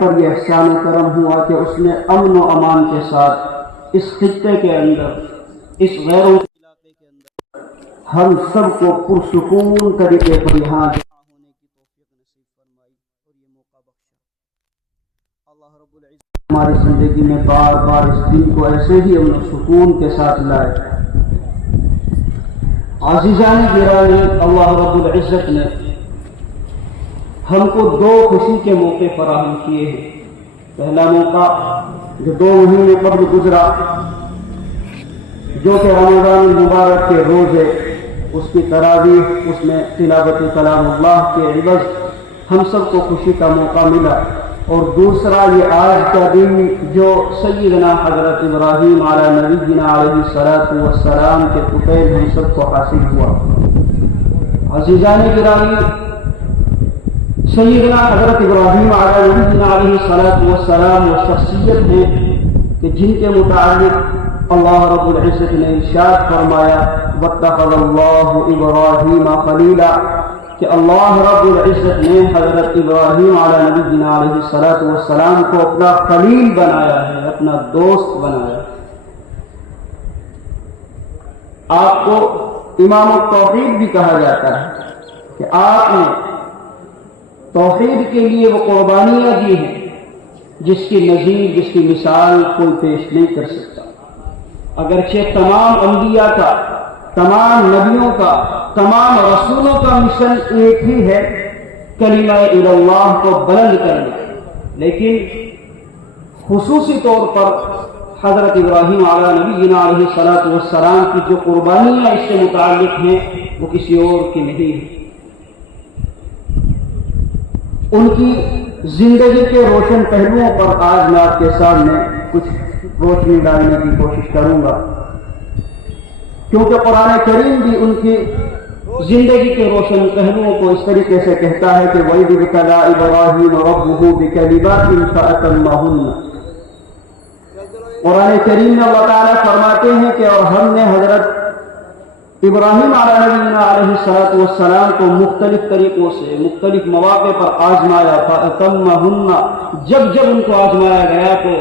پر یہ احسان و کرم ہوا کہ اس نے امن و امان کے ساتھ اس خطے کے اندر، اس غیر علاقے کے اندر ہم سب کو پرسکون طریقے پر یہاں ہونے کی توفیق نصیب فرمائی اور یہ موقع بخشا۔ اللہ رب العزت ہماری زندگی میں بار بار اس دن کو ایسے ہی امن و سکون کے ساتھ لائے۔ عزیزان گرامی، اللہ رب العزت نے ہم کو دو خوشی کے موقع فراہم کیے ہیں۔ پہلا موقع جو 2 مہینے قبل گزرا، جو کہ رمضان المبارک کے روزے، اس کی تراویح، اس میں تلاوت کلام اللہ کے عوض ہم سب کو خوشی کا موقع ملا۔ اور دوسرا یہ آج کا دن جو سیدنا حضرت ابراہیم علی نبینا علیہ الصلوۃ والسلام کے فضیل ہم سب کو حاصل ہوا۔ عزیزان گرامی، سیدنا حضرت ابراہیم علی نبینا علیہ الصلوۃ والسلام وہ شخصیت ہے کہ جن کے متعلق اللہ رب العزت نے ارشاد فرمایا واتخذ اللہ ابراہیم خلیلا، کہ اللہ رب العزت نے حضرت ابراہیم علی نبینا علیہ الصلوۃ والسلام کو اپنا خلیل بنایا ہے، اپنا دوست بنایا ہے۔ آپ کو امام التوحید بھی کہا جاتا ہے کہ آپ نے توحید کے لیے وہ قربانیاں دی ہیں جس کی نظیر، جس کی مثال کوئی پیش نہیں کر سکتا۔ اگرچہ تمام انبیاء کا، تمام نبیوں کا، تمام رسولوں کا مشن ایک ہی ہے، کلمہ اللہ کو بلند کرنا، لیکن خصوصی طور پر حضرت ابراہیم علی نبینا علیہ الصلوۃ والسلام کی جو قربانیاں اس سے متعلق ہیں وہ کسی اور کی نہیں ہیں۔ ان کی زندگی کے روشن پہلوؤں پر آج میں آپ کے سامنے کچھ روشنی ڈالنے کی کوشش کروں گا، کیونکہ قرآن کریم بھی ان کی زندگی کے روشن پہلوؤں کو اس طریقے سے کہتا ہے کہ وَإِذِ ابْتَلَىٰ إِبْرَاهِيمَ رَبُّهُ بِكَلِمَاتٍ فَأَتَمَّهُنَّ۔ قرآن کریم میں اللہ تعالیٰ فرماتے ہیں کہ اور ہم نے حضرت ابراہیم علی نبینا علیہ الصلوۃ والسلام کو مختلف طریقوں سے، مختلف مواقع پر آزمایا، فَأَتَمَّهُنَّ، جب ان کو آزمایا گیا تو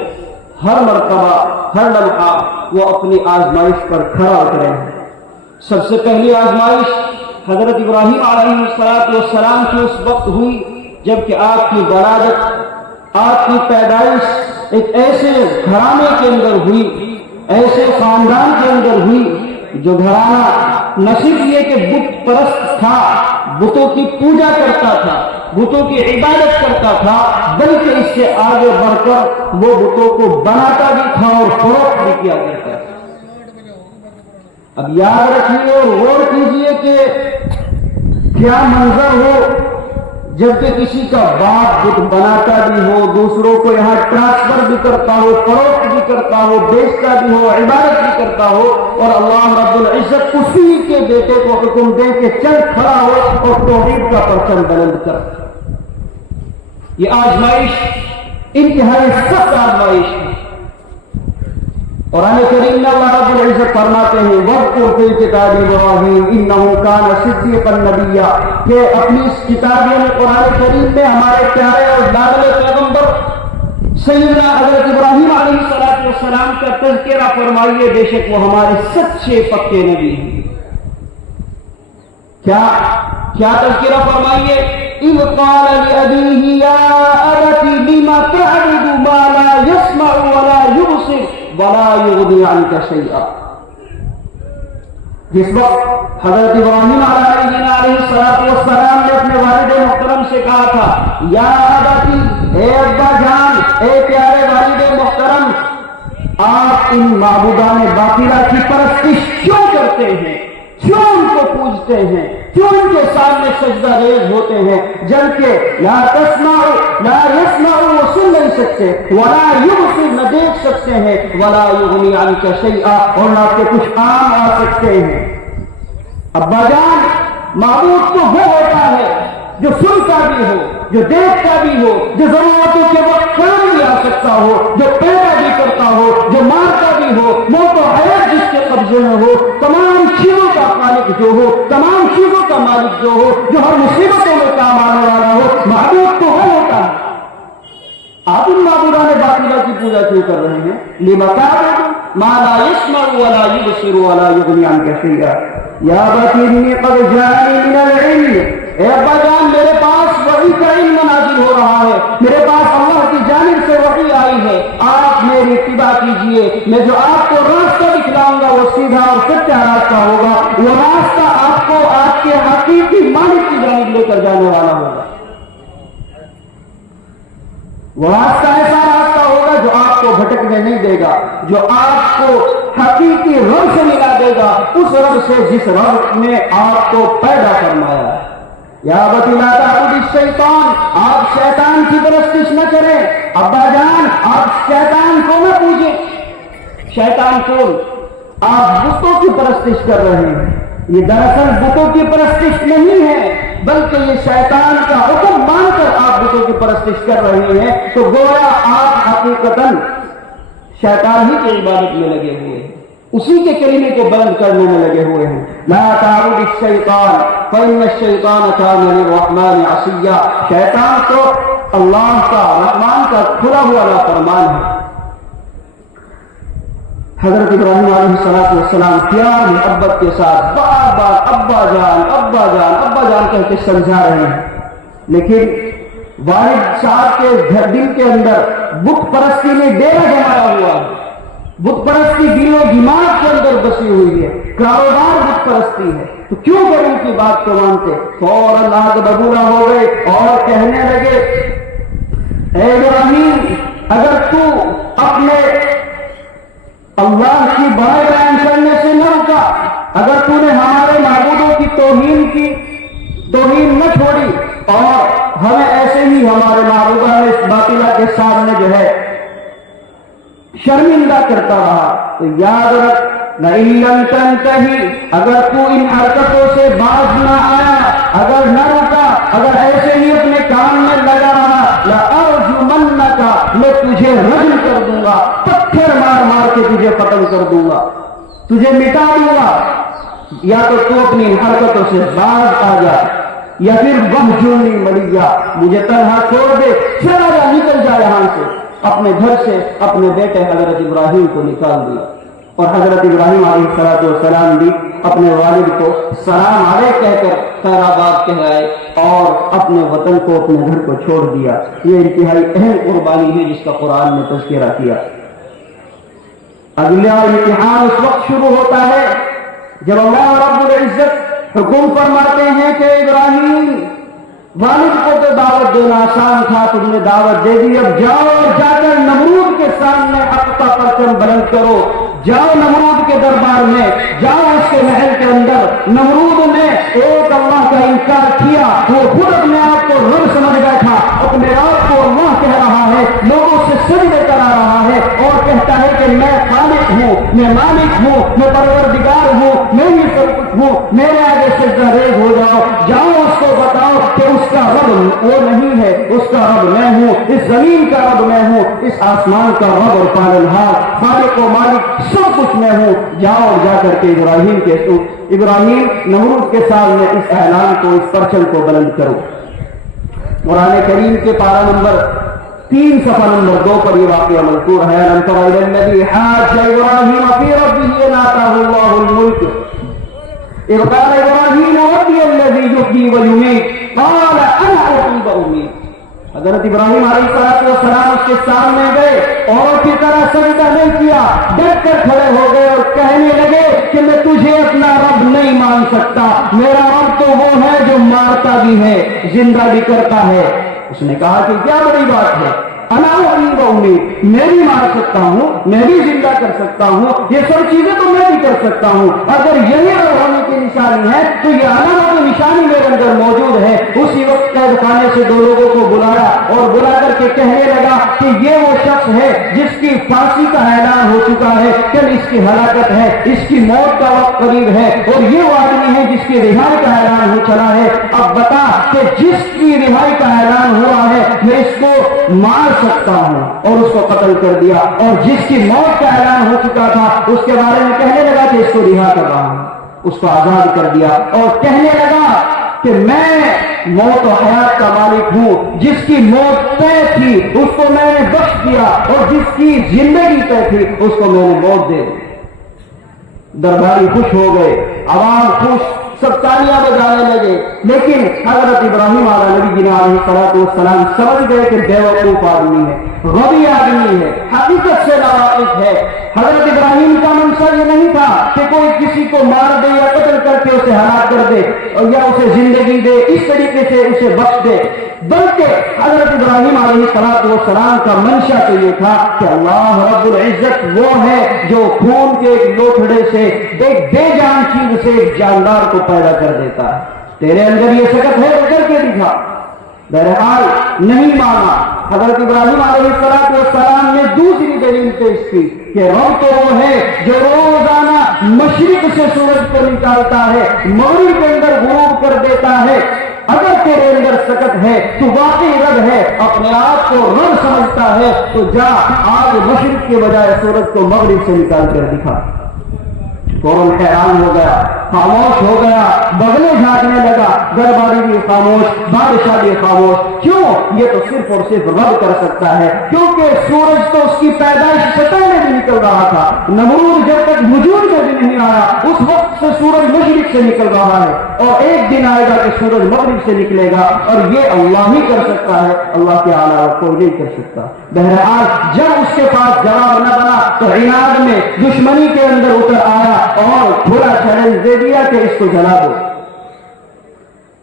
ہر مرتبہ، ہر لمحہ وہ اپنی آزمائش پر کھرا اترے ہیں۔ سب سے پہلی آزمائش حضرت ابراہیم علیہ الصلوۃ والسلام کی اس وقت ہوئی جب کہ آپ کی ولادت، آپ کی پیدائش ایک ایسے گھرانے کے اندر ہوئی، ایسے خاندان کے اندر ہوئی جو گھرانہ نہ صرف یہ کہ بت پرست تھا، بتوں کی پوجا کرتا تھا، بتوں کی عبادت کرتا تھا، بلکہ اس سے آگے بڑھ کر وہ بتوں کو بناتا بھی تھا اور فروخت بھی کیا کرتا تھا۔ اب یاد رکھیے اور غور کیجئے کہ کیا منظر ہو جبکہ کسی کا باپ بت بناتا بھی ہو، دوسروں کو یہاں ٹرانسفر بھی کرتا ہو، فروخت بھی کرتا ہو، بیچتا بھی ہو، عبادت بھی کرتا ہو، اور اللہ رب العزت اسی کے بیٹے کو حکم دے کہ چل کھڑا ہو اور توحید کا پرچم بلند کر۔ یہ آزمائش انتہائی سخت آزمائش ہے۔ قرآن کریم میں اللہ رب العزت فرماتے ہیں وَاذْكُرْ فِي الْكِتَابِ إِبْرَاهِيمَ إِنَّهُ كَانَ صِدِّيقًا نَبِيًّا، کہ اپنی اس کتابیں میں قرآن کریم میں ہمارے پیارے اور لاڈلے پیغمبر سیدنا حضرت ابراہیم علیہ الصلوۃ والسلام کا تذکرہ فرمائیے، بے شک وہ ہمارے سچے پکے نبی ہیں۔ کیا تذکرہ فرمائیے؟ إِذْ قَالَ لِأَبِيهِ يَا أَبَتِ لِمَ تَعْبُدُ مَا لَا يَسْمَعُ وَلَا يُبْصِرُ وَلَا يُغْنِي عَنْكَ شَيْئًا۔ جس وقت حضرت ابراہیم علیہ السلام نے اپنے والد محترم سے کہا تھا یا ابتی، اے ابا جان، اے پیارے والد محترم، آپ ان معبودان باطلہ کی پرستش کیوں کرتے ہیں، کیوں ان کو پوجتے ہیں، کیوں ان کے سامنے سجدہ ریز ہوتے ہیں، جبکہ لا يسمعوا وہ سن نہیں سکتے، ولا یبصر نہ دیکھ سکتے ہیں، ولا یغنی عنک شیئا اور نہ کہ کچھ کام آ سکتے ہیں۔ ابا جان، معبود تو وہ ہوتا ہے جو سنتا بھی ہو، جو دیکھتا بھی ہو، جو ضرورتوں کے وقت کام بھی آ سکتا ہو، جو پیدا بھی کرتا ہو، جو مارتا بھی ہو، موت و حیات جس کے قبضے میں ہو، تمام چیزوں کا خالق جو ہو، تمام چیزوں کا مالک جو ہو، جو ہر مصیبتوں میں کام آنے والا ہو، معبود تو وہ ہوتا ہے۔ آپ ان معبودان باطلہ کی پوجا کیوں کر رہے ہیں؟ لِمَ تَعْبُدُ مَا لَا يَسْمَعُ وَلَا يُبْصِرُ وَلَا يُغْنِي عَنْكَ شَيْئًا یا ابتی انی قد جاءنی من العلم، اے ابا جان میرے پاس وحی کا علم نازل ہو رہا ہے، میرے پاس اللہ کی جانب سے وحی آئی ہے، آپ میری اتباع کیجئے، میں جو آپ کو راستہ دکھلاؤں گا وہ سیدھا اور سچا راستہ ہوگا، وہ راستہ آپ کو آپ کے حقیقی مالک کی جانب لے کر جانے والا ہوگا، وہ راستہ ایسا راستہ ہوگا جو آپ کو بھٹکنے نہیں دے گا، جو آپ کو حقیقی رب سے ملا دے گا، اس رب سے جس رب نے آپ کو پیدا فرمایا ہے۔ یا ابتی لا تعبد الشیطان، آپ شیطان کی پرستش نہ کریں، ابا جان آپ شیطان کو نہ پوجیں۔ شیطان کون؟ آپ بتوں کی پرستش کر رہے ہیں، یہ دراصل بتوں کی پرستش نہیں ہے، بلکہ یہ شیطان کا حکم مان کر آپ بتوں کی پرستش کر رہے ہیں، تو گویا آپ حقیقتاً شیطان ہی کی عبادت میں لگے ہوئے ہیں، اسی کے کلمے کو بلند کرنے میں لگے ہوئے ہیں۔ لا تعبد الشیطان فإن الشیطان کان للرحمن عصیا، شیطان تو اللہ کا رحمان کا کھلا ہوا نافرمان ہے۔ حضرت ابراہیم علیہ السلام پیار محبت کے ساتھ بار بار ابا جان ابا جان ابا جان کہہ کے سمجھا رہے ہیں، لیکن والد صاحب کے دل کے اندر بت پرستی میں ڈیرا جمایا ہوا ہے، بت پرستی دل و دماغ کے اندر بسی ہوئی ہے، کاروبار بت پرستی ہے، تو کیوں کر ان کی بات کو مانتے؟ فوراً آگ ببولا ہو گئے اور کہنے لگے اے ابراہیم اگر تو اپنے اللہ کی بڑائی بیان کرنے سے نہ رکا، اگر تو نے ہمارے معبودوں کی توہین نہ چھوڑی اور ہمیں ایسے ہی ہمارے معبودان باطلہ کے سامنے جو ہے شرمندہ کرتا رہا، تو یاد رکھ لئن لم تنتہی، اگر تو ان حرکتوں سے باز نہ آیا، اگر نہ رکا، اگر ایسے ہی اپنے کام میں لگا رہا، لأرجمنک، میں تجھے رجم کر دوں گا، پتھر مار مار کے تجھے قتل کر دوں گا، تجھے مٹا دوں گا، یا تو اپنی حرکتوں سے باز آ جا، یا پھر وہجرنی ملیا، مجھے تنہا چھوڑ دے، چلا جا، نکل جا یہاں سے۔ اپنے گھر سے اپنے بیٹے حضرت ابراہیم کو نکال دیا، اور حضرت ابراہیم علیہ السلام بھی اپنے والد کو سلام علیک کہہ کر خیر آباد کہلائے اور اپنے وطن کو اپنے گھر کو چھوڑ دیا۔ یہ انتہائی اہم قربانی ہے جس کا قرآن نے تذکرہ کیا۔ اگلا امتحان اس وقت شروع ہوتا ہے جب اللہ رب العزت حکم فرماتے ہیں کہ ابراہیم والد کو تو دعوت دینا آسان تھا، تم نے دعوت دے دی، اب جاؤ اور جا کر نمرود کے سامنے حق کا پرچم بلند کرو، جاؤ نمرود کے دربار میں، جاؤ اس کے محل کے اندر۔ نمرود نے ایک اللہ کا انکار کیا، وہ خود اپنے آپ کو رب سمجھ بیٹھا، اپنے آپ کو اللہ کہہ رہا ہے، لوگوں سے سجدے کرا رہا ہے اور کہتا ہے کہ میں خالق ہوں، میں مالک ہوں، میں پروردگار ہوں، میں ہی سب کچھ ہوں، میرے آگے سجدہ ریز ہو جاؤ، جاؤ اس کو بتاؤ کہ اس کا رب وہ نہیں ہے، اس کا رب میں ہوں، اس زمین کا رب میں ہوں، اس آسمان کا رب اور پالنہار، خالق و مالک سب کچھ میں ہوں۔ جاؤ اور جا کر کے ابراہیم نمرود کے سامنے اس اعلان کو، اس پرچم کو بلند کرو۔ قرآن کریم کے پارہ نمبر 3 صفحہ نمبر 2 پر یہ واقعہ مذکور ہے۔ أَلَمْ تَرَ إِلَى الَّذِي حَاجَّ إِبْرَاهِيمَ فِي رَبِّهِ أَنْ آتَاهُ اللَّهُ الْمُلْكَ إِذْ قَالَ إِبْرَاهِيمُ رَبِّيَ الَّذِي يُحْيِي وَيُمِيتُ قَالَ أَنَا أُحْيِي وَأُمِيتُ۔ حضرت ابراہیم علیہ السلام اس کے سامنے گئے اور کی طرح سجدہ نہیں کیا، ڈٹ کر کھڑے ہو گئے اور کہنے لگے کہ میں تجھے اپنا رب نہیں مان سکتا، میرا رب تو وہ ہے جو مارتا بھی ہے، زندہ بھی کرتا ہے۔ اس نے کہا کہ کیا بڑی بات ہے، انا احیی و امیت، میں بھی مار سکتا ہوں، میں بھی زندہ کر سکتا ہوں، یہ سب چیزیں تو میں بھی کر سکتا ہوں۔ اگر یہی رب ہونے کی نشانی ہے تو یہ انا کی نشانی میرے اندر موجود ہے۔ اسی وقت قید خانے سے 2 لوگوں کو بلایا اور بلا کر کے کہنے لگا کہ یہ وہ شخص ہے جس کی پھانسی کا اعلان ہو چکا ہے، کل اس کی ہلاکت ہے، اس کی موت کا وقت قریب ہے، اور یہ وہ آدمی ہے جس کی رہائی کا اعلان ہو چلا ہے۔ اب بتا کہ جس کی رہائی کا اعلان ہوا ہے میں اس کو مار سکتا ہوں، اور اس کو قتل کر دیا، اور جس کی موت کا اعلان ہو چکا تھا اس کے بارے میں کہنے لگا کہ اس کو رہا کر رہا ہوں، اس کو آزاد کر دیا، اور کہنے لگا کہ میں موت و حیات کا مالک ہوں، جس کی موت طے تھی اس کو میں نے بخش دیا، اور جس کی زندگی طے تھی اس کو میں نے موت دے دی۔ درباری خوش ہو گئے، عوام خوش، سب تالیاں بجانے لگے، لیکن حضرت ابراہیم علیہ السلام سمجھ گئے کہ بیوقوف آدمی ہے، غبی آدمی ہے، حقیقت سے ناواقف ہے۔ حضرت ابراہیم کا منشا یہ نہیں تھا کہ کوئی کسی کو مار دے یا قتل کر کے اسے ہلاک کر دے اور یا اسے زندگی دے، اس طریقے سے اسے بخش دے، بلکہ حضرت ابراہیم علیہ السلام کا منشا تو یہ تھا کہ اللہ رب العزت وہ ہے جو خون کے ایک لوتھڑے سے، ایک بے جان چیز سے ایک جاندار کو پیدا کر دیتا ہے۔ تیرے اندر یہ سکت ہے وہ کر کے دکھا۔ بہرحال نہیں مانا۔ حضرت ابراہیم علیہ السلام نے دوسری دلیل پیش کی کہ رب تو وہ ہے جو روزانہ مشرق سے سورج کو نکالتا ہے، مغرب کے اندر غروب کر دیتا ہے۔ اگر تیرے اندر سکت ہے تو واقعی رب ہے، اپنے آپ کو رب سمجھتا ہے، تو جا آج مشرق کے بجائے سورج کو مغرب سے نکال کر دکھا۔ فوراً حیران ہو گیا، خاموش ہو گیا، بغلے جھانکنے لگا، درباری بھی خاموش، بادشاہ بھی خاموش۔ کیوں؟ یہ تو صرف اور صرف رب کر سکتا ہے، کیونکہ سورج تو اس کی پیدائش سے پہلے بھی نکل رہا تھا، نمرود جب تک وجود میں بھی نہیں آیا اس وقت سے سورج مشرق سے نکل رہا ہے، اور ایک دن آئے گا کہ سورج مغرب سے نکلے گا، اور یہ اللہ ہی کر سکتا ہے، اللہ کے علاوہ کوئی نہیں کر سکتا۔ بہرحال جب اس کے پاس جواب نہ بنا تو عناد میں دشمنی کے اندر اتر آیا اور کھلا چیلنج دے دیا کہ اس کو جلا دو۔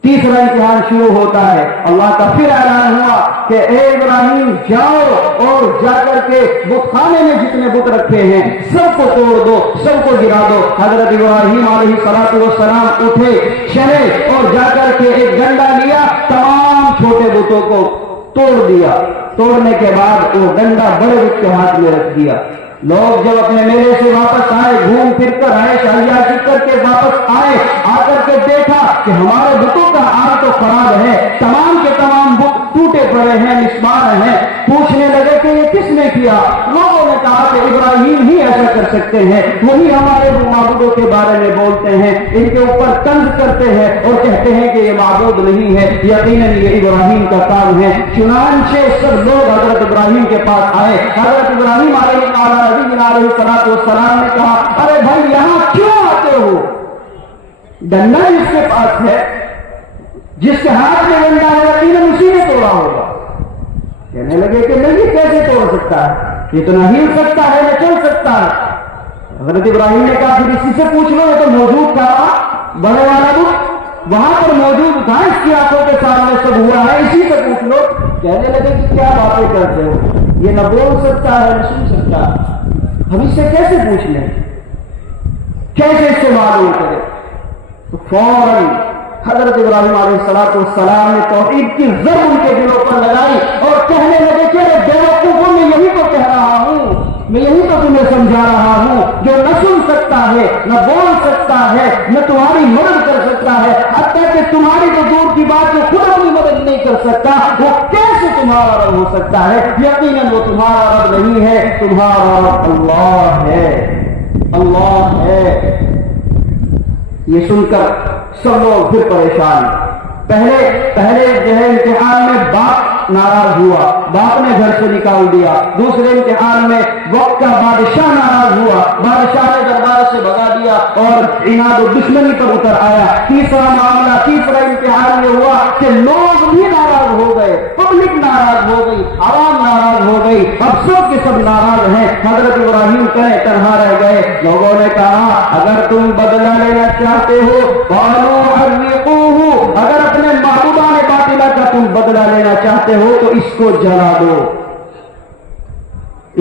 تیسرا امتحان شروع ہوتا ہے، اللہ کا پھر اعلان ہوا کہ اے ابراہیم جاؤ اور جا کر کے بت خانے میں جتنے بت رکھے ہیں سب کو توڑ دو، سب کو گرا دو۔ حضرت ابراہیم علیہ السلام اٹھے، چلے اور جا کر کے ایک ڈنڈا لیا، تمام چھوٹے بتوں کو توڑ دیا۔ توڑنے کے بعد وہ ڈنڈا بڑے بت کے ہاتھ میں رکھ دیا۔ لوگ جب اپنے میلے سے واپس آئے، گھوم پھر کر آئے، شاہیاتی کر کے واپس آئے، آ کر کے دیکھا کہ ہمارے بتوں کا حال تو خراب ہے، تمام کے تمام بت ٹوٹے پڑے ہیں، مسمار ہیں۔ پوچھنے لگے کہ یہ کس نے کیا؟ لوگوں نے کہا کہ ابراہیم ہی ایسا کر سکتے ہیں، وہی ہمارے معبودوں کے بارے میں بولتے ہیں، ان کے اوپر طنز کرتے ہیں اور کہتے ہیں کہ یہ معبود نہیں ہے، یقیناً یہ ابراہیم کا کام ہے۔ چنانچہ سب لوگ حضرت ابراہیم کے پاس آئے۔ حضرت ابراہیم علیہ السلام نے کہا ارے بھائی یہاں کیوں آتے ہو؟ ڈنڈا جس کے پاس ہے، جس کے ہاتھ میں ڈنڈا ہے، یقیناً اسی نے توڑا ہوگا۔ کہنے لگے کہ نہیں، کیسے توڑ سکتا ہے؟ یہ تو نہ ہل سکتا ہے نہ چل سکتا ہے۔ حضرت ابراہیم نے کہا پھر اسی سے پوچھ لو، یہ تو موجود تھا بڑے والا بت وہاں پر موجود تھا، اس کی آنکھوں کے سامنے سب ہوا ہے، اسی سے پوچھ لو۔ کہنے لگے کہ کیا باتیں کرتے ہو، یہ نہ بول سکتا ہے نہ سن سکتا، ہم اس سے کیسے پوچھ لیں، کیسے اس سے معلوم کریں؟ تو فوراً حضرت ابراہیم علیہ السلام نے توحید کی ضرب ان کے دلوں پر لگائی اور کہنے لگے کہ بیوقوفوں میں یہی تو کہہ رہا ہوں، میں یہی تو تمہیں سمجھا رہا ہوں، جو نہ سن سکتا ہے نہ بول سکتا ہے نہ تمہاری مدد کر سکتا ہے، حتیٰ کہ تمہاری تو دور کی بات جو خود اپنی مدد نہیں کر سکتا، وہ کیسے تمہارا رب ہو سکتا ہے؟ یقیناً وہ تمہارا رب نہیں ہے، تمہارا رب اللہ ہے، اللہ ہے۔ یہ سن کر سب لوگ پھر پریشان۔ پہلے جو ہے امتحان میں باپ ناراض ہوا، باپ نے گھر سے نکال دیا۔ دوسرے امتحان میں وقت کا بادشاہ ناراض ہوا، بادشاہ نے دربار سے بھگا دیا اور عناد و دشمنی پر اتر آیا۔ تیسرا امتحان یہ ہوا کہ لوگ بھی ناراض ہو گئے، پبلک ناراض ہو گئی، عوام ناراض ہو گئی، اب سب کے سب ناراض ہیں۔ حضرت ابراہیم کہے تنہا رہ گئے۔ لوگوں نے کہا اگر تم بدلہ لینا چاہتے ہو قالوا حرقوه، اگر اپنے معبودان باطلہ کا تم بدلہ لینا چاہتے ہو تو اس کو جلا دو،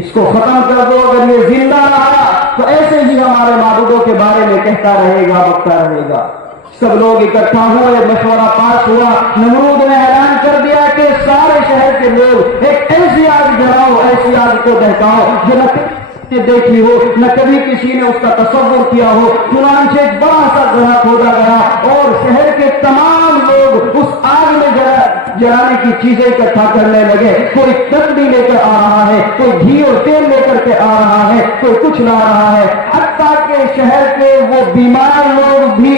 اس کو ختم کر دو۔ اگر یہ زندہ رہا تو ایسے ہی ہمارے معبودوں کے بارے میں کہتا رہے گا، بکتا رہے گا۔ سب لوگ اکٹھا ہوئے، مشورہ پاس ہوا۔ نمرود نے اعلان کر دیا کہ سارے شہر کے لوگ ایک ایسی آگ جلاؤ، ایسی آگ کو دہکاؤ جو نہ دیکھی ہو نہ کبھی کسی نے اس کا تصور کیا ہو۔ چنانچہ ایک بڑا سا گڑھا کھودا گیا اور شہر کے تمام لوگ اس آگ میں جلانے کی چیزیں اکٹھا کرنے لگے۔ کوئی تکڑی لے کر آ رہا ہے، کوئی گھی اور تیل لے کر کے آ رہا ہے، کوئی کچھ لا رہا ہے، حتیٰ کہ شہر کے وہ بیمار لوگ بھی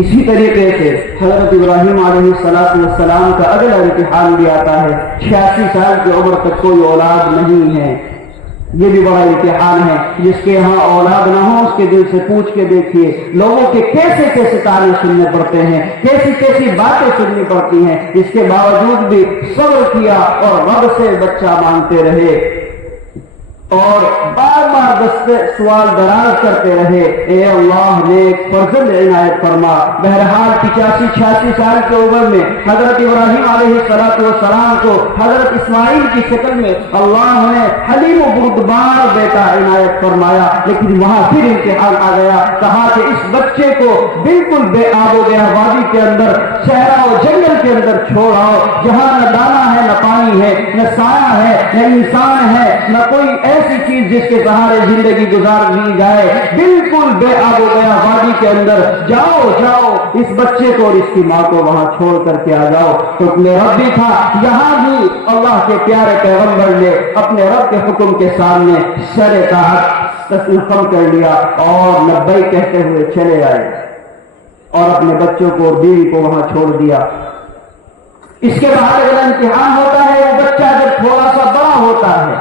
اسی طریقے سے حضرت ابراہیم علیہ السلام کا اگلا امتحان بھی آتا ہے. 86 سال کی عمر تک کوئی اولاد نہیں ہے. یہ بھی بڑا امتحان ہے. جس کے یہاں اولاد نہ ہو اس کے دل سے پوچھ کے دیکھیے لوگوں کے کیسے کیسے تانے سننے پڑتے ہیں, کیسی کیسی باتیں سننی پڑتی ہیں. اس کے باوجود بھی صبر کیا اور رب سے بچہ مانگتے رہے اور بار بار سوال دراز کرتے رہے, اے اللہ نیک فرزند عنایت فرما. بہرحال 85-86 سال کی عمر میں حضرت ابراہیم علیہ السلام کو حضرت اسماعیل کی شکل میں اللہ نے حلیم و بردبار بیٹا عنایت فرمایا. لیکن وہاں پھر امتحان آ گیا. کہا کہ اس بچے کو بالکل بے آب و گیا وادی کے اندر, صحرا و جنگل کے اندر چھوڑ آؤ, جہاں نہ دانا ہے, نہ پانی ہے, نہ سایہ ہے, نہ انسان ہے, نہ کوئی ایسی چیز جس کے سہارے زندگی گزار لی جائے. بالکل بے آب و گیا وادی کے اندر جاؤ اس بچے کو اور اس کی ماں کو وہاں چھوڑ کر کے آ جاؤ. حکم رب بھی تھا. یہاں بھی اللہ کے پیارے پیغمبر نے اپنے رب کے حکم کے سامنے سر طاعت تسلیم کر لیا اور لبیک کہتے ہوئے چلے آئے اور اپنے بچوں کو اور بیوی کو وہاں چھوڑ دیا. اس کے بعد اگلا امتحان ہوتا ہے. وہ بچہ جب تھوڑا سا بڑا ہوتا ہے,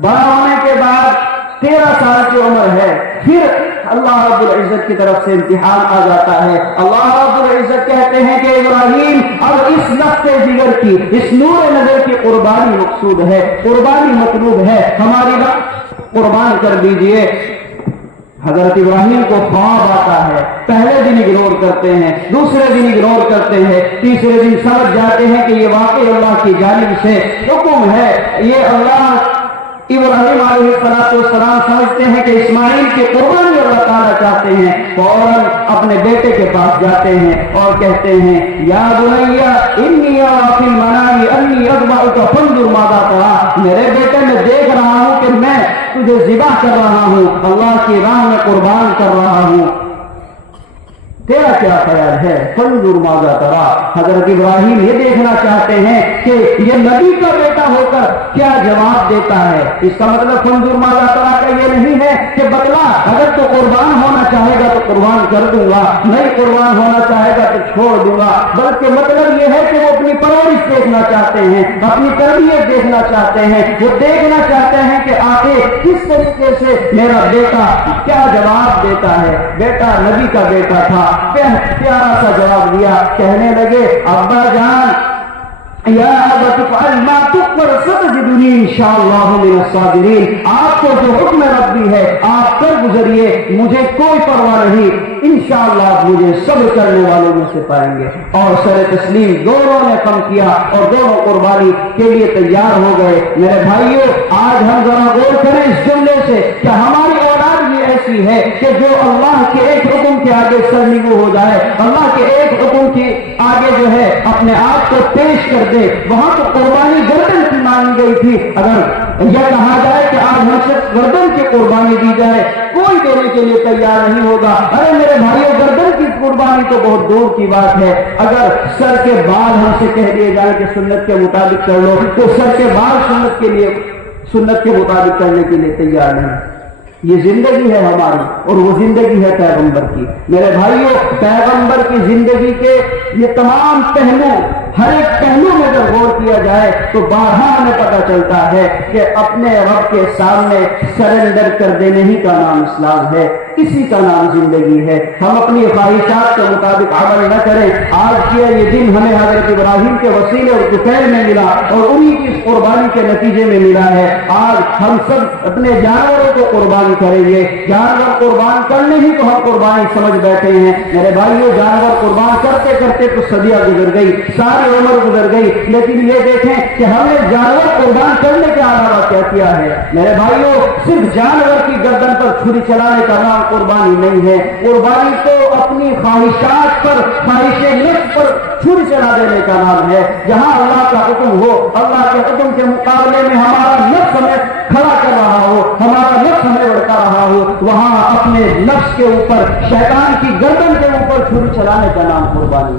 بڑا ہونے کے بعد 13 سال کی عمر ہے, پھر اللہ رب العزت کی طرف سے امتحان آ جاتا ہے. اللہ رب العزت کہتے ہیں کہ ابراہیم اب اس لفظ جگر کی, اس نور نظر کی قربانی مقصود ہے, قربانی مطلوب ہے, ہماری رب قربان کر دیجئے. حضرت ابراہیم کو خواب آتا ہے. پہلے دن اگنور کرتے ہیں, دوسرے دن اگنور کرتے ہیں, تیسرے دن سمجھ جاتے ہیں کہ یہ واقعی اللہ کی جانب سے حکم ہے. یہ اللہ ابراہیم علیہ السلام سمجھتے ہیں کہ اسماعیل کی قربانی اللہ تعالیٰ چاہتے ہیں. فوراً اپنے بیٹے کے پاس جاتے ہیں اور کہتے ہیں یا بنیا انی ارا فی المنام انی اذبحک فانظر ماذا ترى. میرے بیٹے میں دیکھ رہا ہوں کہ میں تجھے ذبح کر رہا ہوں, اللہ کی راہ میں قربان کر رہا ہوں, تیرا کیا خیال ہے؟ فانظر ماذا ترى. حضرت ابراہیم یہ دیکھنا چاہتے ہیں کہ یہ نبی کا بیٹا ہو کر کیا جواب دیتا ہے. اس کا مطلب فانظر ماذا ترى کا یہ نہیں ہے کہ بتلا اگر تو قربان ہونا چاہے گا تو قربان کر دوں گا, نہیں قربان ہونا چاہے گا تو چھوڑ دوں گا. بلکہ مطلب یہ ہے کہ وہ اپنی پرورش دیکھنا چاہتے ہیں, اپنی تربیت دیکھنا چاہتے ہیں. وہ دیکھنا چاہتے ہیں کہ آخر کس طریقے سے میرا بیٹا کیا جواب دیتا ہے. بیٹا نبی کا بیٹا تھا, پیارا سا جواب دیا. کہنے لگے ابا جان یا ابت افعل ما تؤمر ستجدنی انشاءاللہ من الصابرین. آپ کو جو حکم ربی ہے آپ کر گزریے, مجھے کوئی پرواہ نہیں, انشاءاللہ آپ مجھے صبر کرنے والوں میں سے پائیں گے. اور سر تسلیم دونوں نے کم کیا اور دونوں قربانی کے لیے تیار ہو گئے. میرے بھائیوں آج ہم ذرا غور کریں اس جملے سے کہ ہماری اولاد بھی ایسی ہے کہ جو اللہ کے ایک حکم کے آگے سرنگو ہو جائے, اللہ کے ایک حکم کے آگے جو ہے اپنے آپ کو پیش کر دے. وہاں تو قربانی گردن کی مانی گئی تھی, اگر یہ کہا جائے کہ آج ہم سے گردن کی قربانی دی جائے کوئی دینے کے لیے تیار نہیں ہوگا. ارے میرے بھائیوں گردن کی قربانی تو بہت دور کی بات ہے. اگر سر کے بال ہم سے کہہ دیے جائے کہ سنت کے مطابق کر لو تو سر کے بال سنت کے مطابق کرنے کے لیے تیار نہیں. یہ زندگی ہے ہماری اور وہ زندگی ہے پیغمبر کی. میرے بھائیوں پیغمبر کی زندگی کے یہ تمام پہلو, ہر ایک پہلو میں جب غور کیا جائے تو بارہا ہمیں پتہ چلتا ہے کہ اپنے رب کے سامنے سرنڈر کر دینے ہی کا نام اسلام ہے, اسی کا نام زندگی ہے. ہم اپنی خواہشات کے مطابق عمل نہ کریں. آج کیا یہ دن ہمیں حضرت ابراہیم کے وسیلے اور طفیل میں ملا اور انہی کی اس قربانی کے نتیجے میں ملا ہے. آج ہم سب اپنے جانوروں کو قربان کریں گے. جانور قربان کرنے ہی تو ہم قربانی سمجھ بیٹھے ہیں. میرے بھائیوں جانور قربان کرتے کرتے تو صدیاں گزر گئی, ساری عمر گزر گئی, لیکن یہ دیکھیں کہ ہم نے جانور قربان کرنے کے علاوہ کیا کیا ہے. میرے بھائیوں صرف جانور کی گردن پر چھری چلانے کا نام قربانی نہیں ہے. قربانی تو اپنی خواہشات پر, خواہش نفس پر چھری چلا دینے کا نام ہے. جہاں اللہ کا حکم ہو, اللہ کے حکم کے مقابلے میں ہمارا نفس ہمیں کھڑا کر رہا ہو, ہمارا نفس ہمیں بڑھتا رہا ہو, وہاں اپنے نفس کے اوپر, شیطان کی گردن کے اوپر چھری چلانے کا نام قربانی.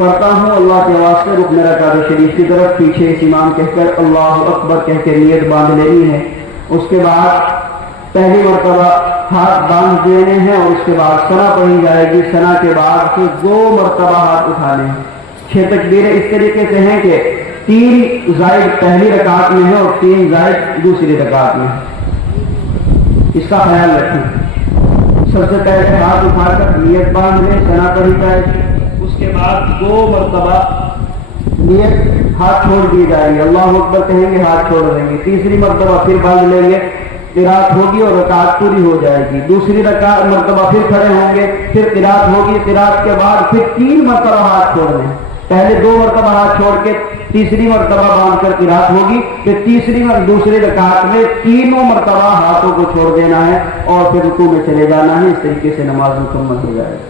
پڑھتا ہوں اللہ کے واسطے رکن رکعت شریف کی طرف پیچھے اس امام کہہ کر اللہ اکبر کہہ کے نیت باندھ لینی ہے. اس کے بعد پہلی مرتبہ ہاتھ باندھ دینے ہیں اور اس کے بعد ثنا پڑھی جائے گی. ثنا کے بعد پھر 2 مرتبہ ہاتھ اٹھانے ہیں. 6 تکبیریں اس طریقے سے ہیں کہ 3 زائد پہلی رکعت میں ہے اور 3 زائد دوسری رکعت میں ہے. اس کا خیال رکھیں. سب سے پہلے ہاتھ اٹھا کر نیت باندھ لیں, ثنا پڑھی جائے گی. اس کے بعد 2 مرتبہ نیت ہاتھ چھوڑ دی جائے گی, اللہ اکبر کہیں گے, ہاتھ چھوڑ دیں گے. تیسری مرتبہ پھر باندھ لیں گے, قرات ہوگی اور رکعت پوری ہو جائے گی. دوسری رکعت مرتبہ پھر کھڑے ہوں گے, پھر قرات ہوگی. قرات کے بعد پھر 3 مرتبہ ہاتھ چھوڑ دیں. پہلے 2 مرتبہ ہاتھ چھوڑ کے تیسری مرتبہ باندھ کر قرات ہوگی. پھر دوسری رکعت میں 3 مرتبہ ہاتھوں کو چھوڑ دینا ہے اور پھر رکوع میں چلے جانا ہے. اس طریقے سے نماز مکمل ہو جائے گی.